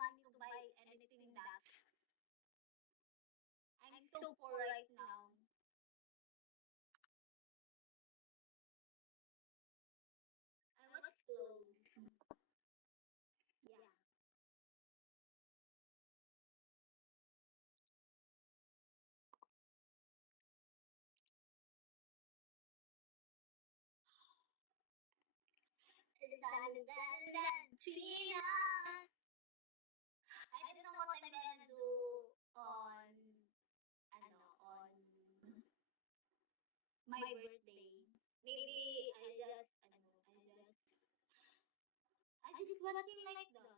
money to buy anything that. I'm so poor right now. I was close. Yeah. Trina. I don't know what I'm gonna do on my birthday. Maybe I just watching like that.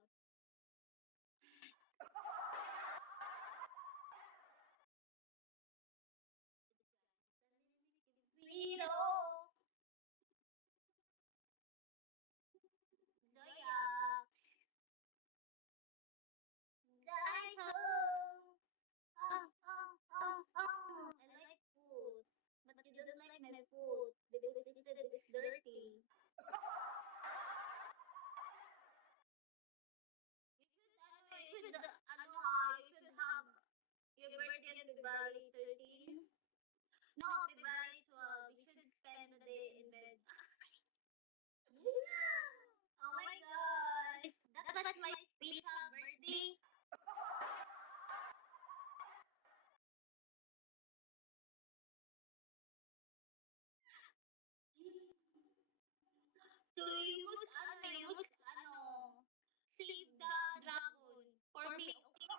Zero. Doyak. Die ho. I like food. But you don't like my food because it's dirty. You should have your birthday on February 13. No, February 12. You should spend the day in bed. Oh my gosh. That's my special birthday. So save the dragon for me. Okay?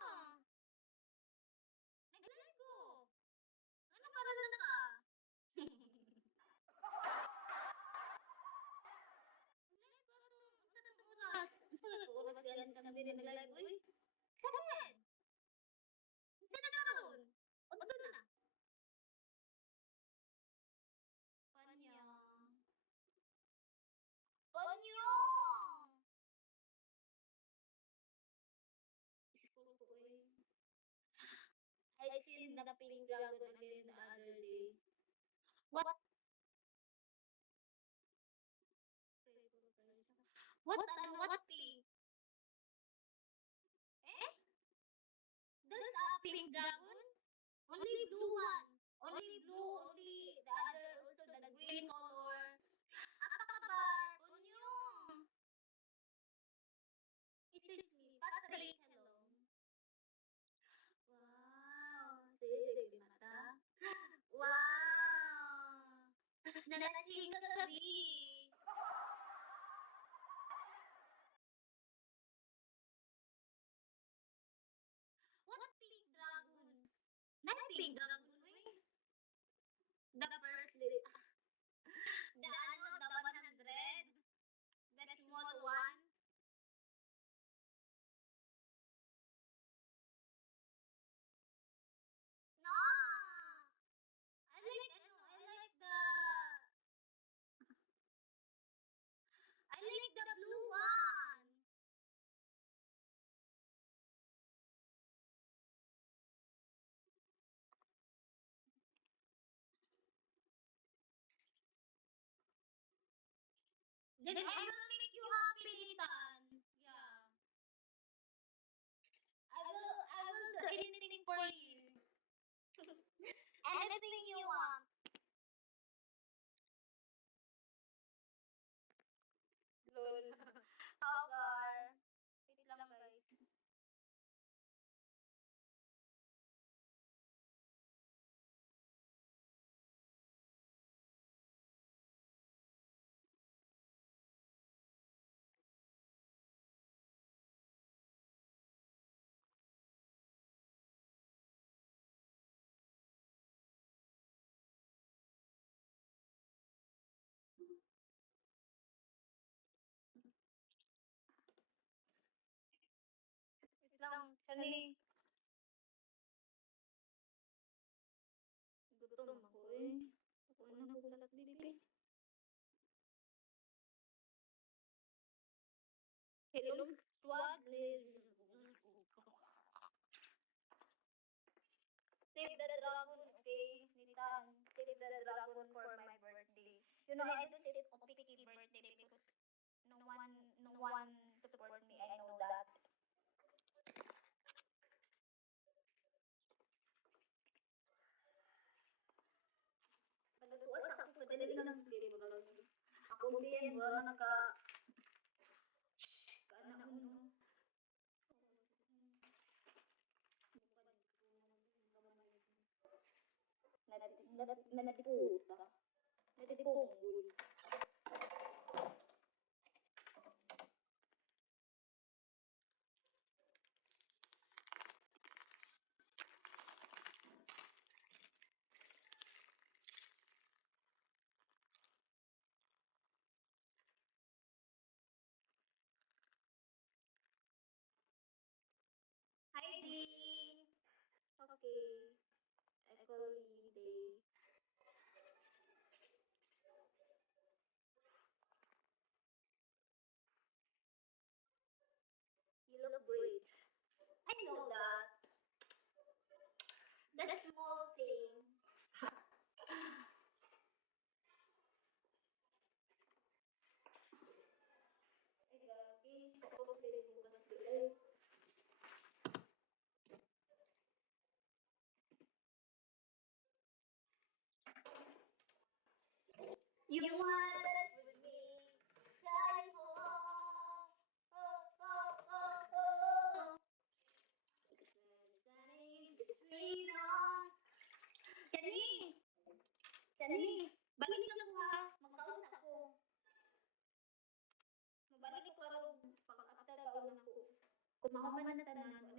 Ah, naglago. Ano para na ka? Oras yan ka na din naglago eh. Sakit! Hindi na karon. Odo na. Panya. Panyo! School ko eh. I seen the pink dragon again the other day. What? What pink? Eh? There's a pink dragon? Only blue one. Only blue, only the other, also the green color. Apa kabar? Punyong. It's me, Patrick. Hello. Wow. Sige, mata. Wow. Nalasing ka gabi. What pink dragon? Not pink dragon, wait. The first lyric. The 100. That small one. No. I like the blue one. Then I will make you happy, Ethan. Yeah. I will do anything for you. Anything you want. Lol. Hagar. Wait lang guys. Wait lang. Sani. Gutom ako eh. Ako na nagulat dito eh. Hello, swag. Save the dragon, okay? Nitan, save the dragon for my birthday. You know, I don't eat a picky birthday because someone support me. I know that. Nagtuwas ako sa dali lang din mo. Ako din wala naka kana uno. Nanadiputa. Nadipunggol. Hi, Dee. Okay. I call you Day. You look great. I know that. That's a small thing. Ay, grabe. Kapag bukas sila. You want dance with me? Shine oh, oh, oh, oh, oh. Standing between us. Shani! Shani! Balik lang ko ha. Magkaon ako. Mabalik ko karong pag-after kaon ako. Kumahuman na tanan.